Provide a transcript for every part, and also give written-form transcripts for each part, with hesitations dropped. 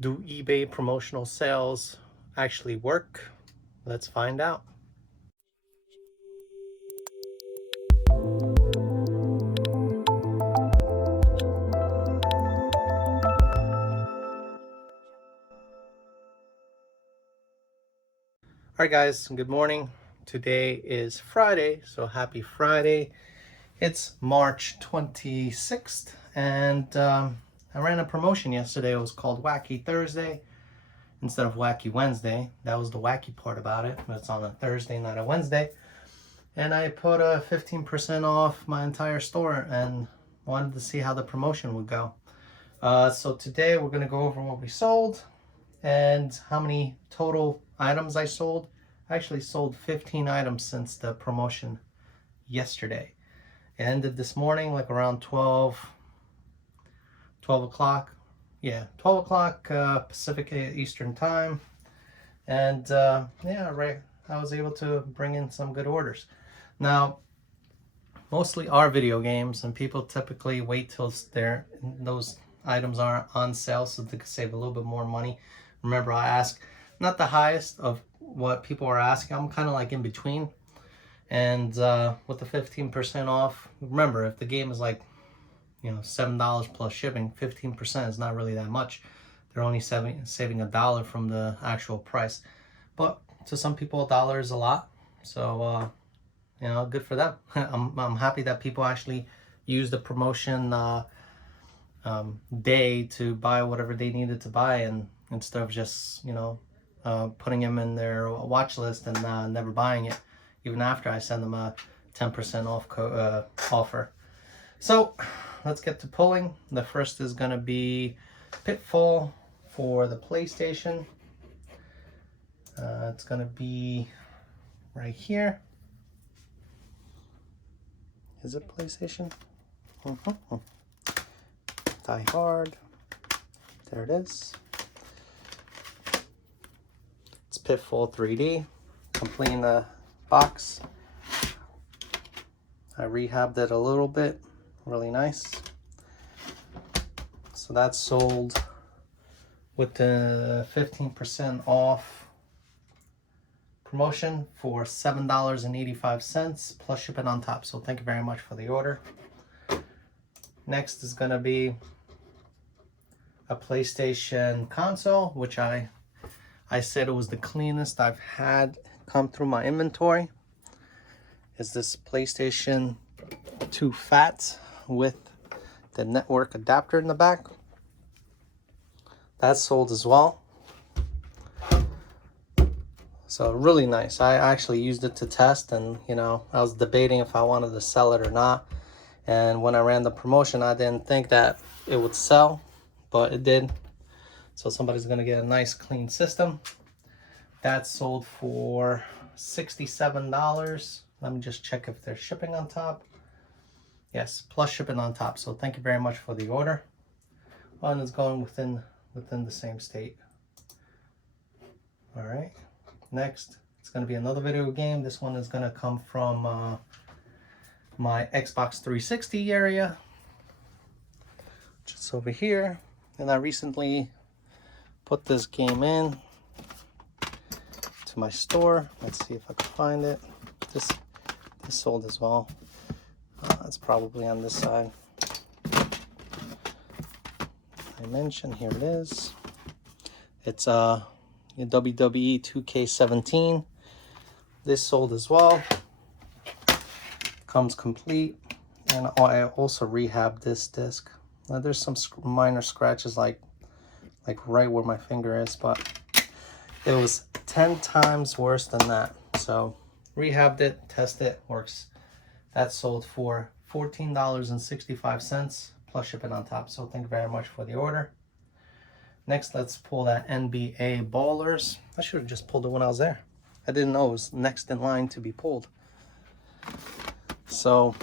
Do eBay promotional sales actually work? Let's find out. All right, guys, good morning. Today is Friday, so happy Friday. It's March 26th, and I ran a promotion yesterday. It was called Wacky Thursday instead of Wacky Wednesday. That was the wacky part about it. It's on a Thursday, not a Wednesday. And I put a 15% off my entire store and wanted to see how the promotion would go. So today we're going to go over what we sold and how many total items I sold. I actually sold 15 items since the promotion yesterday. It ended this morning like around 12 o'clock. Yeah, 12 o'clock Pacific Eastern time. And yeah, right, I was able to bring in some good orders. Now, mostly are video games, and people typically wait till those items are on sale so they can save a little bit more money. Remember, I ask not the highest of what people are asking. I'm kind of like in between. And with the 15% off, remember, if the game is like, $7 plus shipping, 15% is not really that much. They're only saving $1 from the actual price. But to some people, $1 is a lot. So, good for them. I'm happy that people actually use the promotion day to buy whatever they needed to buy, and instead of just putting them in their watch list and never buying it, even after I send them a 10% off offer. So let's get to pulling. The first is going to be Pitfall for the PlayStation. It's going to be right here. Is it PlayStation? Die Hard. There it is. It's Pitfall 3D. Completing the box. I rehabbed it a little bit. Really nice. So that's sold with the 15% off promotion for $7.85 plus shipping on top. So thank you very much for the order. Next is going to be a PlayStation console, which I said it was the cleanest I've had come through my inventory. Is this PlayStation 2 Fat with the network adapter in the back. That's sold as well. So really nice. I actually used it to test, and I was debating if I wanted to sell it or not. And when I ran the promotion, I didn't think that it would sell, but it did. So somebody's gonna get a nice clean system. That's sold for $67. Let me just check if there's shipping on top. Yes, plus shipping on top. So thank you very much for the order. One is going within the same state. All right. Next, it's going to be another video game. This one is going to come from my Xbox 360 area, just over here. And I recently put this game in to my store. Let's see if I can find it. This sold as well. It's probably on this side. Dimension, here it is. It's WWE 2K17. This sold as well. Comes complete. And I also rehabbed this disc. Now there's some minor scratches like right where my finger is, but it was 10 times worse than that. So rehabbed it, tested it, works. That's sold for $14.65 plus shipping on top. So thank you very much for the order. Next, let's pull that NBA Ballers. I should have just pulled it when I was there. I didn't know it was next in line to be pulled. So,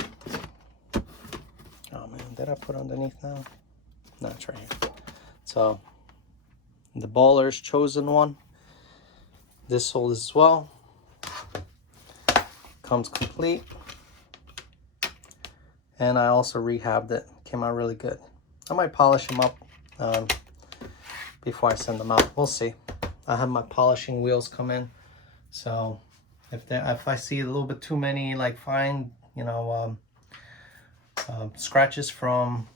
oh man, did I put underneath now? No, it's right here. So, the Ballers chosen one. This sold as well. Comes complete. And I also rehabbed it. Came out really good. I might polish them up before I send them out. We'll see. I have my polishing wheels come in, so if I see a little bit too many like fine, you know, scratches from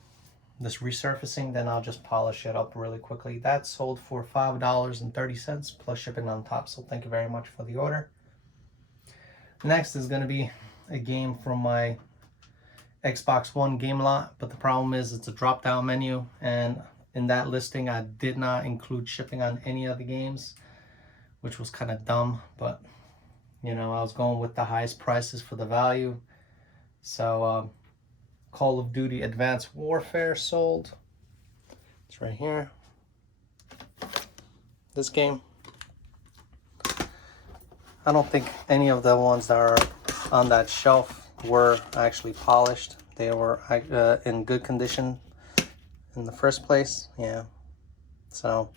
this resurfacing, then I'll just polish it up really quickly. That sold for $5.30 plus shipping on top, so thank you very much for the order. Next is going to be a game from my Xbox One game lot, but the problem is it's a drop down menu, and in that listing I did not include shipping on any of the games, which was kind of dumb, but you know, I was going with the highest prices for the value. So Call of Duty Advanced Warfare sold. It's right here. This game, I don't think any of the ones that are on that shelf were actually polished. They were in good condition in the first place. Yeah, so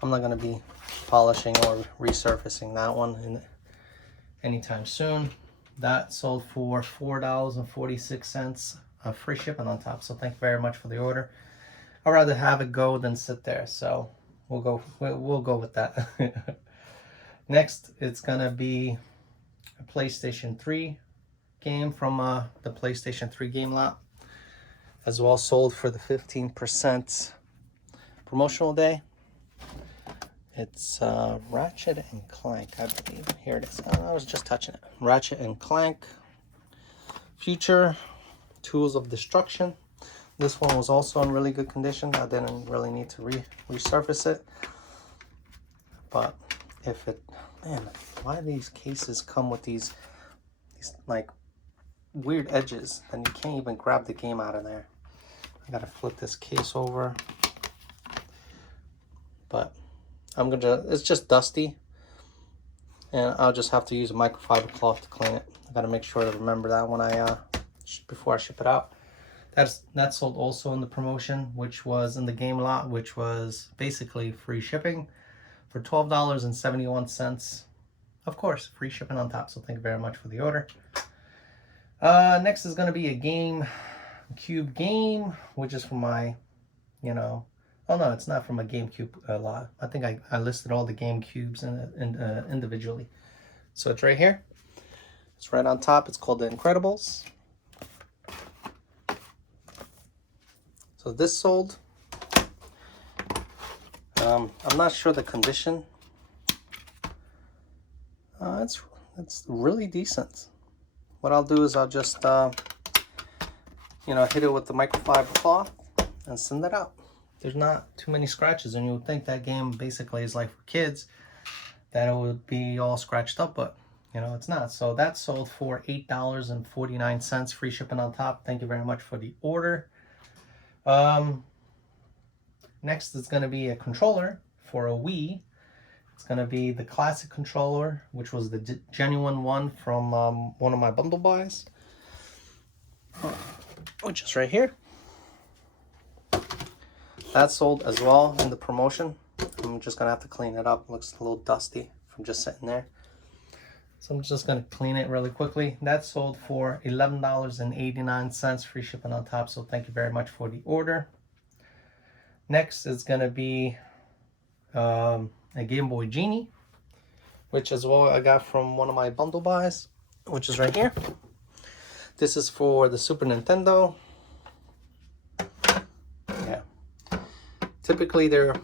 I'm not going to be polishing or resurfacing that one anytime soon. That sold for $4.46, free shipping on top, so thank you very much for the order. I'd rather have it go than sit there, so we'll go with that. Next, it's gonna be a PlayStation 3 game from the PlayStation 3 game lot, as well, sold for the 15% promotional day. It's Ratchet and Clank, I believe. Here it is. I was just touching it. Ratchet and Clank Future Tools of Destruction. This one was also in really good condition. I didn't really need to resurface it. But if it, man, why do these cases come with these like weird edges? Then you can't even grab the game out of there. I gotta flip this case over. But it's just dusty, and I'll just have to use a microfiber cloth to clean it. I gotta make sure to remember that when before I ship it out. That sold also in the promotion, which was in the game lot, which was basically free shipping for $12.71. Of course, free shipping on top, so thank you very much for the order. Next is gonna be a GameCube game, which is for my, you know, oh no, it's not from a GameCube lot. I think I listed all the GameCubes individually. So it's right here. It's right on top. It's called The Incredibles. So this sold. I'm not sure the condition. It's really decent. What I'll do is I'll just you know, hit it with the microfiber cloth and send it out. There's not too many scratches, and you would think that game basically is like for kids, that it would be all scratched up, but you know, it's not. So that sold for $8.49, free shipping on top. Thank you very much for the order. Next is going to be a controller for a Wii. It's going to be the classic controller, which was the genuine one from one of my bundle buys, which is right here. That sold as well in the promotion. I'm just gonna have to clean it up. It looks a little dusty from just sitting there. So I'm just gonna clean it really quickly. That sold for $11.89, free shipping on top. So thank you very much for the order. Next is gonna be a Game Boy Genie, which as well I got from one of my bundle buys, which is right here. This is for the Super Nintendo. Typically, the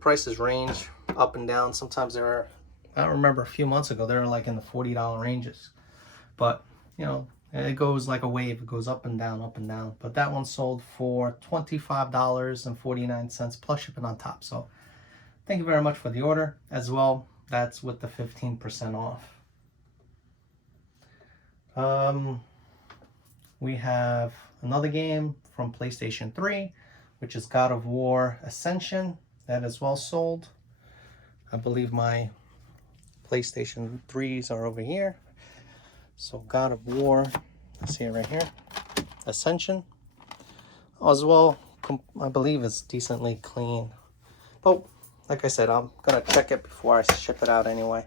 prices range up and down. Sometimes there are, I remember a few months ago, they were like in the $40 ranges. But, you know, it goes like a wave. It goes up and down, up and down. But that one sold for $25.49 plus shipping on top. So thank you very much for the order. As well, that's with the 15% off. We have another game from PlayStation 3, which is God of War Ascension. That as well sold. I believe my PlayStation 3s are over here. So God of War, I see it right here. Ascension. As well, I believe it's decently clean. But like I said, I'm gonna check it before I ship it out anyway.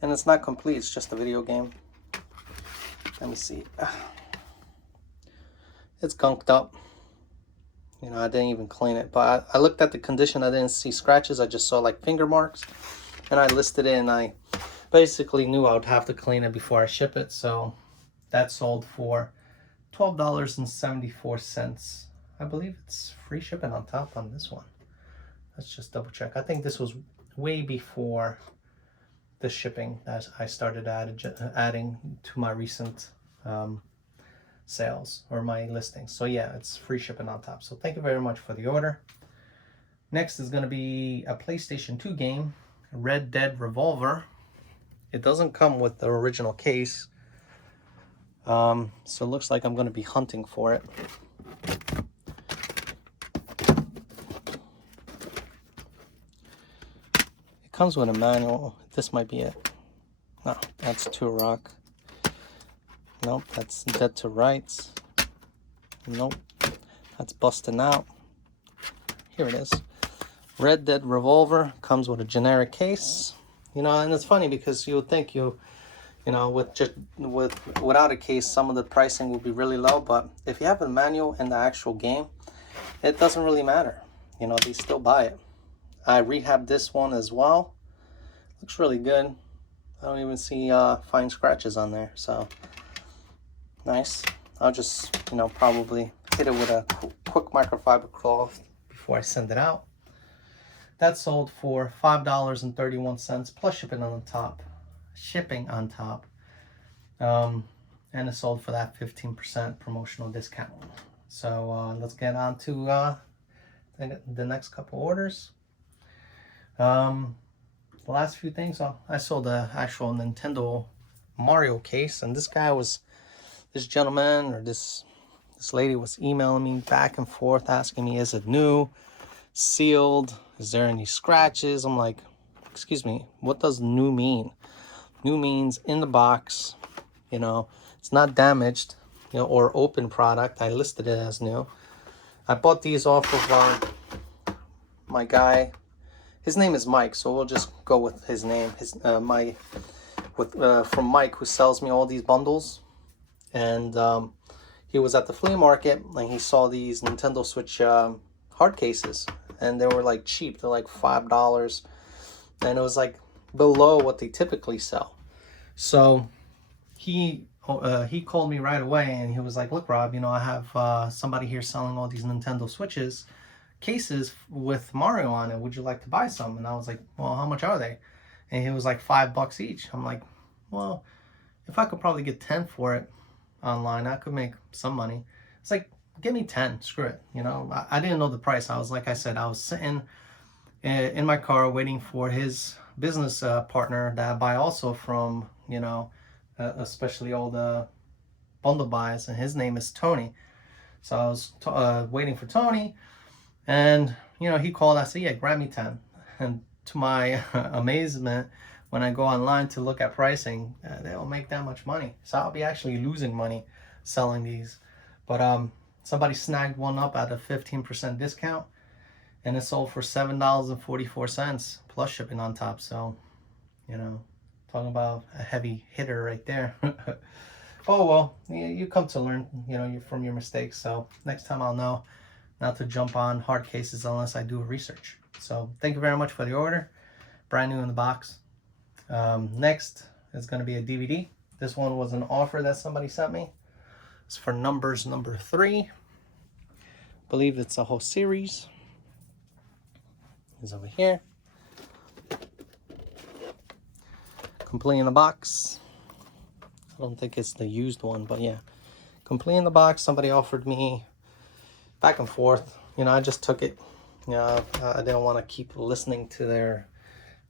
And it's not complete, it's just a video game. Let me see. It's gunked up. You know, I didn't even clean it, but I looked at the condition. I didn't see scratches. I just saw like finger marks, and I listed it, and I basically knew I would have to clean it before I ship it. So that sold for $12.74. I believe it's free shipping on top on this one. Let's just double check. I think this was way before the shipping that I started adding to my recent sales or my listings. So yeah, it's free shipping on top. So thank you very much for the order. Next is going to be a PlayStation 2 game, Red Dead Revolver. It doesn't come with the original case, so it looks like I'm going to be hunting for it. It comes with a manual. This might be it. No, that's Turok. Nope, that's Dead to Rights. Nope, that's Busting Out. Here it is. Red Dead Revolver comes with a generic case. You know, and it's funny because you would think you know, without a case, some of the pricing will be really low. But if you have a manual in the actual game, it doesn't really matter. You know, they still buy it. I rehabbed this one as well. Looks really good. I don't even see fine scratches on there, so nice. I'll just, you know, probably hit it with a quick microfiber cloth before I send it out. That sold for $5.31 plus shipping on top. And it sold for that 15% promotional discount. So let's get on to the next couple orders. The last few things, I sold the actual Nintendo Mario case, and this gentleman or this lady was emailing me back and forth asking me, is it new, sealed, is there any scratches? I'm like, excuse me, what does new mean? New means in the box, you know, it's not damaged, you know, or open product. I listed it as new. I bought these off of my guy. His name is Mike, so we'll just go with his name. From Mike, who sells me all these bundles. And he was at the flea market and he saw these Nintendo Switch hard cases, and they were like cheap. They're like $5, and it was like below what they typically sell. So he called me right away and he was like, look, Rob, you know, I have somebody here selling all these Nintendo Switches cases with Mario on it. Would you like to buy some? And I was like, well, how much are they? And he was like $5 each. I'm like, well, if I could probably get 10 for it online, I could make some money. It's like, give me 10, screw it. You know, I didn't know the price. I was, like I said, I was sitting in my car waiting for his business partner that I buy also from, you know, especially all the bundle buys, and his name is Tony. So I was waiting for Tony, and, you know, he called. I said, yeah, grab me 10. And to my amazement, when I go online to look at pricing, they don't make that much money. So I'll be actually losing money selling these. But somebody snagged one up at a 15% discount, and it sold for $7.44 plus shipping on top. So, you know, talking about a heavy hitter right there. Oh, well, you come to learn, you know, from your mistakes. So next time I'll know not to jump on hard cases unless I do research. So thank you very much for the order. Brand new in the box. Next is going to be a DVD. This one was an offer that somebody sent me. It's for Numbers number 3. I believe it's a whole series. It's over here. Complete in the box. I don't think it's the used one, but yeah. Complete in the box. Somebody offered me back and forth. You know, I just took it. You know, I didn't want to keep listening to their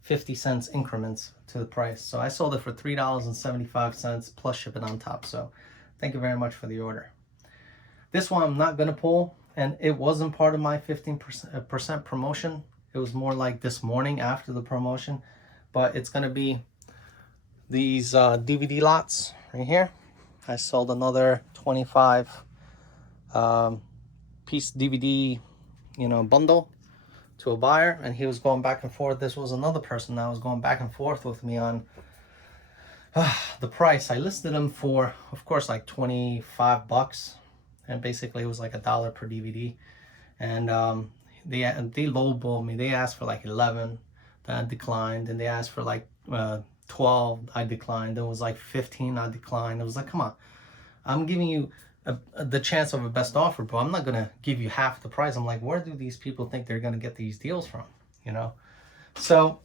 50 cents increments to the price. So I sold it for $3.75 plus shipping on top. So thank you very much for the order. This one I'm not going to pull, and it wasn't part of my 15% promotion. It was more like this morning after the promotion. But it's going to be these DVD lots right here. I sold another 25 piece DVD, you know, bundle to a buyer, and he was going back and forth. This was another person that was going back and forth with me on the price. I listed them for, of course, like $25, and basically it was like $1 per DVD. and they lowballed me. They asked for like 11, I declined, and they asked for like 12, I declined. It was like 15, I declined. It was like, come on, I'm giving you the chance of a best offer, but I'm not gonna give you half the price. I'm like, where do these people think they're gonna get these deals from? You know, so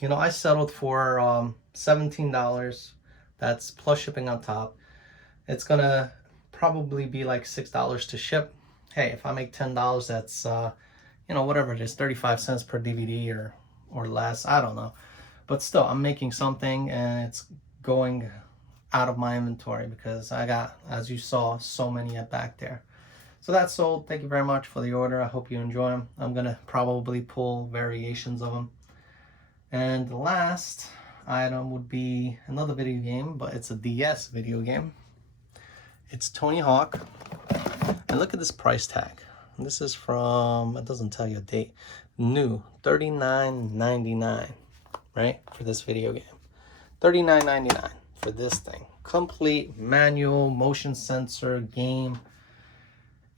you know, I settled for $17. That's plus shipping on top. It's gonna probably be like $6 to ship. Hey, if I make $10, that's you know, whatever it is, 35 cents per DVD or less. I don't know, but still, I'm making something, and it's going out of my inventory because I got, as you saw, so many back there. So that's sold. Thank you very much for the order. I hope you enjoy them. I'm gonna probably pull variations of them. And the last item would be another video game, but it's a DS video game. It's Tony Hawk. And look at this price tag. This is from, it doesn't tell you a date, new, $39.99, right, for this video game. $39.99 for this thing. Complete manual, motion sensor game,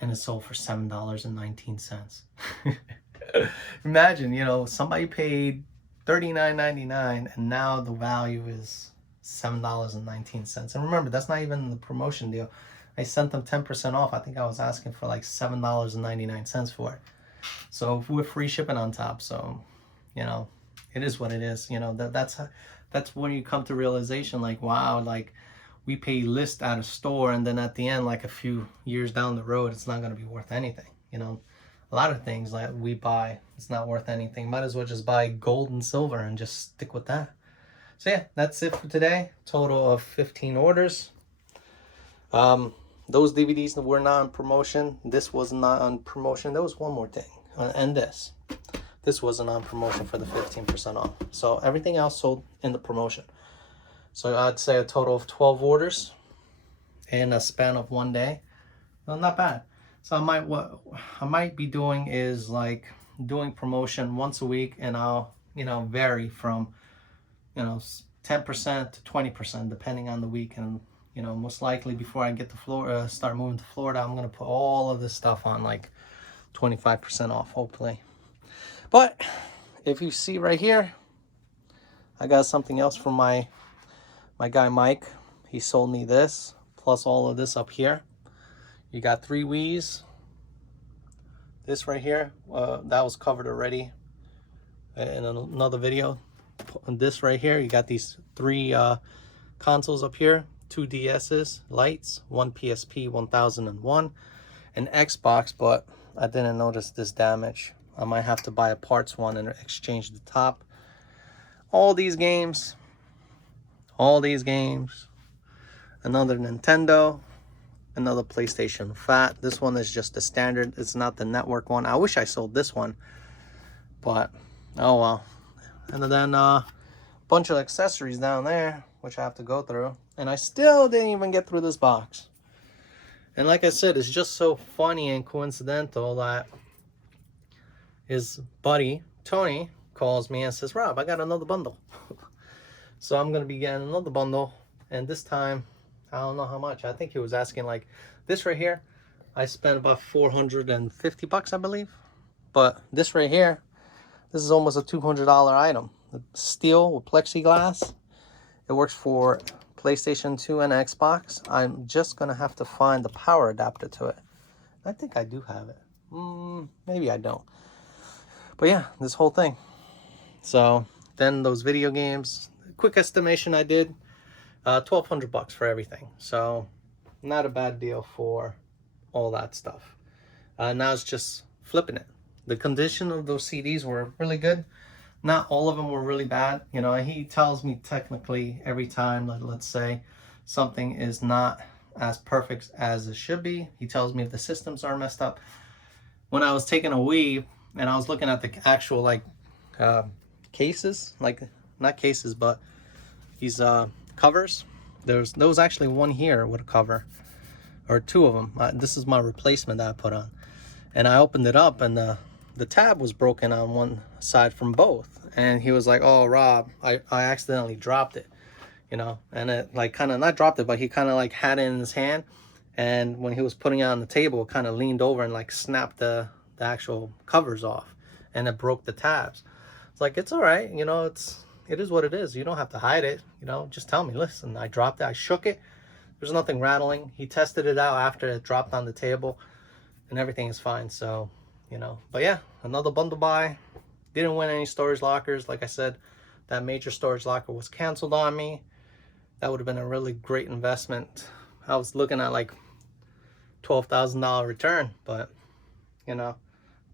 and it's sold for $7.19. Imagine, you know, somebody paid $39.99 and now the value is $7.19. And remember, that's not even the promotion deal. I sent them 10% off. I think I was asking for like $7.99 for it. So with free shipping on top. So, you know, it is what it is. You know, that's when you come to realization, like, wow, like we pay list at a store, and then at the end, like a few years down the road, it's not going to be worth anything. You know, a lot of things that we buy, it's not worth anything. Might as well just buy gold and silver and just stick with that. So yeah, that's it for today. Total of 15 orders. Those DVDs were not on promotion. This was not on promotion. There was one more thing, and this wasn't on promotion for the 15% off. So everything else sold in the promotion. So I'd say a total of 12 orders in a span of 1 day. Well, not bad. So what I might be doing is like doing promotion once a week, and I'll, you know, vary from, you know, 10% to 20% depending on the week. And you know, most likely before I get to Florida, start moving to Florida, I'm gonna put all of this stuff on like 25% off, hopefully. But if you see right here, I got something else from my guy Mike. He sold me this plus all of this up here. You got 3 Wii's. This right here, that was covered already in another video. And this right here, you got these 3 consoles up here, 2 DS's, lights, 1 PSP 1001, an Xbox, but I didn't notice this damage. I might have to buy a parts one and exchange the top. All these games, another Nintendo, another PlayStation Fat. This one is just the standard. It's not the network one. I wish I sold this one, but oh well. And then a bunch of accessories down there, which I have to go through. And I still didn't even get through this box. And like I said, it's just so funny and coincidental that his buddy, Tony, calls me and says, Rob, I got another bundle. So I'm going to be getting another bundle. And this time, I don't know how much. I think he was asking like this right here. I spent about 450 bucks, I believe. But this right here, this is almost a $200 item. Steel with plexiglass. It works for PlayStation 2 and Xbox. I'm just going to have to find the power adapter to it. I think I do have it. Maybe I don't. But yeah, this whole thing. So then those video games, quick estimation I did, 1,200 bucks for everything. So not a bad deal for all that stuff. Now it's just flipping it. The condition of those CDs were really good. Not all of them were really bad. You know, he tells me technically every time, let's say something is not as perfect as it should be. He tells me if the systems are messed up. When I was taking a Wii and I was looking at the actual like cases, like not cases, but these covers. There was actually one here with a cover, or 2 of them. This is my replacement that I put on, and I opened it up and the tab was broken on one side from both. And he was like, oh, Rob, I accidentally dropped it, you know. And it like kind of, not dropped it, but he kind of like had it in his hand. And when he was putting it on the table, it kind of leaned over and like snapped the the actual covers off, and it broke the tabs. It's like, it's all right, you know, it is what it is. You don't have to hide it, you know, just tell me, listen, I dropped it, I shook it, there's nothing rattling. He tested it out after it dropped on the table, and everything is fine. So, you know, but yeah, another bundle buy. Didn't win any storage lockers. Like I said, that major storage locker was canceled on me. That would have been a really great investment. I was looking at like $12,000 return, but you know,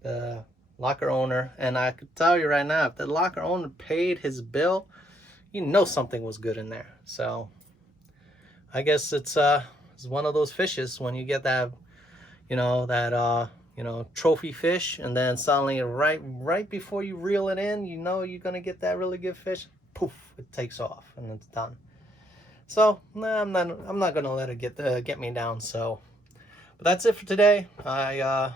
the locker owner, and I could tell you right now, if the locker owner paid his bill, you know something was good in there. So I guess it's one of those fishes when you get that, you know, that you know, trophy fish, and then suddenly right before you reel it in, you know you're gonna get that really good fish. Poof, it takes off and it's done. So nah, I'm not gonna let it get me down. So, but that's it for today. I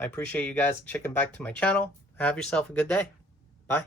appreciate you guys checking back to my channel. Have yourself a good day.